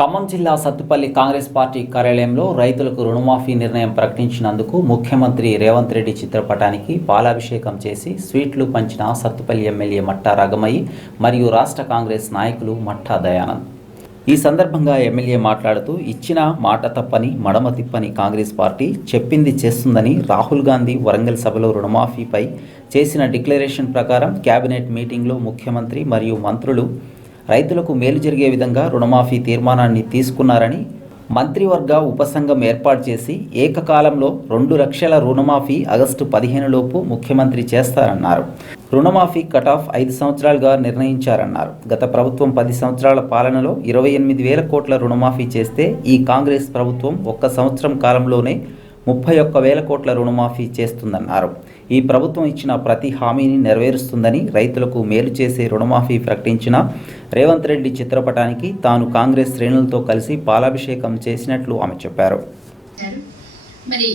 ఖమ్మం జిల్లా సత్తుపల్లి కాంగ్రెస్ పార్టీ కార్యాలయంలో రైతులకు రుణమాఫీ నిర్ణయం ప్రకటించినందుకు ముఖ్యమంత్రి రేవంత్ రెడ్డి చిత్రపటానికి పాలాభిషేకం చేసి స్వీట్లు పంచిన సత్తుపల్లి ఎమ్మెల్యే మట్టా రాగమయ్యి మరియు రాష్ట్ర కాంగ్రెస్ నాయకులు మట్టా దయానంద్. ఈ సందర్భంగా ఎమ్మెల్యే మాట్లాడుతూ ఇచ్చిన మాట తప్పని మడమ తిప్పని కాంగ్రెస్ పార్టీ చెప్పింది చేస్తుందని రాహుల్ గాంధీ వరంగల్ సభలో రుణమాఫీపై చేసిన డిక్లరేషన్ ప్రకారం కేబినెట్ మీటింగ్లో ముఖ్యమంత్రి మరియు మంత్రులు రైతులకు మేలు జరిగే విధంగా రుణమాఫీ తీర్మానాన్ని తీసుకున్నారని, మంత్రివర్గ ఉపసంఘం ఏర్పాటు చేసి ఏకకాలంలో 2 లక్షల రుణమాఫీ ఆగస్టు 15 లోపు ముఖ్యమంత్రి చేస్తారన్నారు. రుణమాఫీ కటాఫ్ 5 సంవత్సరాలుగా నిర్ణయించారన్నారు. గత ప్రభుత్వం 10 సంవత్సరాల పాలనలో 28,000 కోట్ల రుణమాఫీ చేస్తే ఈ కాంగ్రెస్ ప్రభుత్వం 1 సంవత్సరం కాలంలోనే 31,000 కోట్ల రుణమాఫీ చేస్తుందన్నారు. ఈ ప్రభుత్వం ఇచ్చిన ప్రతి హామీని నెరవేరుస్తుందని, రైతులకు మేలు చేసే రుణమాఫీ ప్రకటించిన రేవంత్ రెడ్డి చిత్రపటానికి తాను కాంగ్రెస్ శ్రేణులతో కలిసి పాలాభిషేకం చేసినట్లు ఆమె చెప్పారు. మరి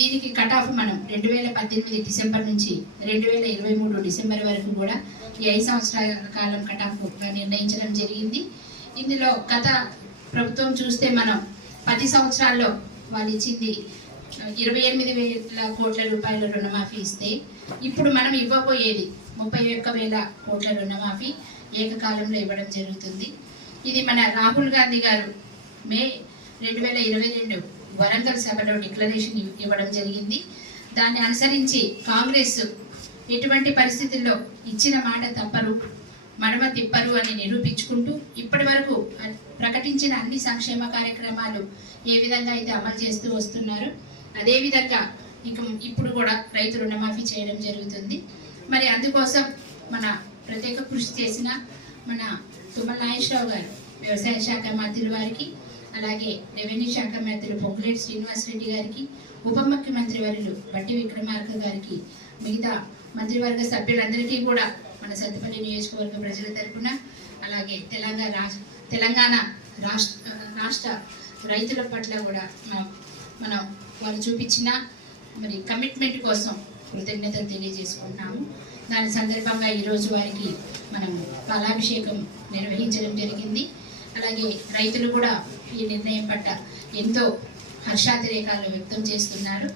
దీనికి కట్ ఆఫ్ మనం 2018 డిసెంబర్ నుంచి 2023 డిసెంబర్ వరకు కూడా ఈ 5 సంవత్సరాల కాలం కట్ ఆఫ్ నిర్ణయించడం జరిగింది. ఇందులో గత ప్రభుత్వం చూస్తే మనం 10 సంవత్సరాల్లో వాళ్ళు ఇచ్చింది 28,000 కోట్ల రూపాయల రుణమాఫీ ఇస్తే, ఇప్పుడు మనం ఇవ్వబోయేది 31,000 కోట్ల రుణమాఫీ ఏకకాలంలో ఇవ్వడం జరుగుతుంది. ఇది మన రాహుల్ గాంధీ గారు మే 2022 వరంగల్ సభలో డిక్లరేషన్ ఇవ్వడం జరిగింది. దాన్ని అనుసరించి కాంగ్రెస్ ఎటువంటి పరిస్థితుల్లో ఇచ్చిన మాట తప్పరు, మడమ తిప్పరు అని నిరూపించుకుంటూ ఇప్పటి వరకు ప్రకటించిన అన్ని సంక్షేమ కార్యక్రమాలు ఏ విధంగా అయితే అమలు చేస్తూ వస్తున్నారు, అదేవిధంగా ఇప్పుడు కూడా రైతు రుణమాఫీ చేయడం జరుగుతుంది. మరి అందుకోసం మన ప్రత్యేక కృషి చేసిన మన తుమ్మల నాగేశ్వరరావు గారు వ్యవసాయ శాఖ మంత్రుల వారికి, అలాగే రెవెన్యూ శాఖ మంత్రులు పొంగులేటి శ్రీనివాస్ రెడ్డి గారికి, ఉప ముఖ్యమంత్రి వర్యులు బట్టి విక్రమార్క గారికి, మిగతా మంత్రివర్గ సభ్యులందరికీ కూడా మన సత్తుపల్లి నియోజకవర్గ ప్రజల తరపున, అలాగే తెలంగాణ రాష్ట్ర రైతుల పట్ల కూడా మనం వాళ్ళు చూపించిన మరి కమిట్మెంట్ కోసం కృతజ్ఞతలు తెలియజేసుకుంటున్నాము. దాని సందర్భంగా ఈరోజు వారికి మనము పాలాభిషేకం నిర్వహించడం జరిగింది. అలాగే రైతులు కూడా ఈ నిర్ణయం పట్ల ఎంతో హర్షాతిరేకాలు వ్యక్తం చేస్తున్నారు.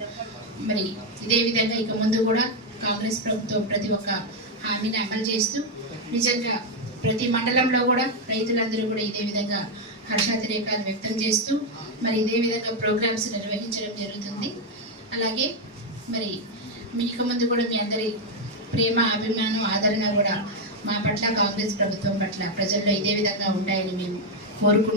మరి ఇదే విధంగా ఇక ముందు కూడా కాంగ్రెస్ ప్రభుత్వం ప్రతి ఒక్క హామీని అమలు చేస్తూ, నిజంగా ప్రతి మండలంలో కూడా రైతులందరూ కూడా ఇదే విధంగా హర్షాతిరేకాలు వ్యక్తం చేస్తూ మరి ఇదే విధంగా ప్రోగ్రామ్స్ నిర్వహించడం జరుగుతుంది. అలాగే మరి మీకు ముందు కూడా మీ అందరి ప్రేమ, అభిమానం, ఆదరణ కూడా మా పట్ల, కాంగ్రెస్ ప్రభుత్వం పట్ల ప్రజల్లో ఇదే విధంగా ఉంటాయని మేము కోరుకుంటున్నాం.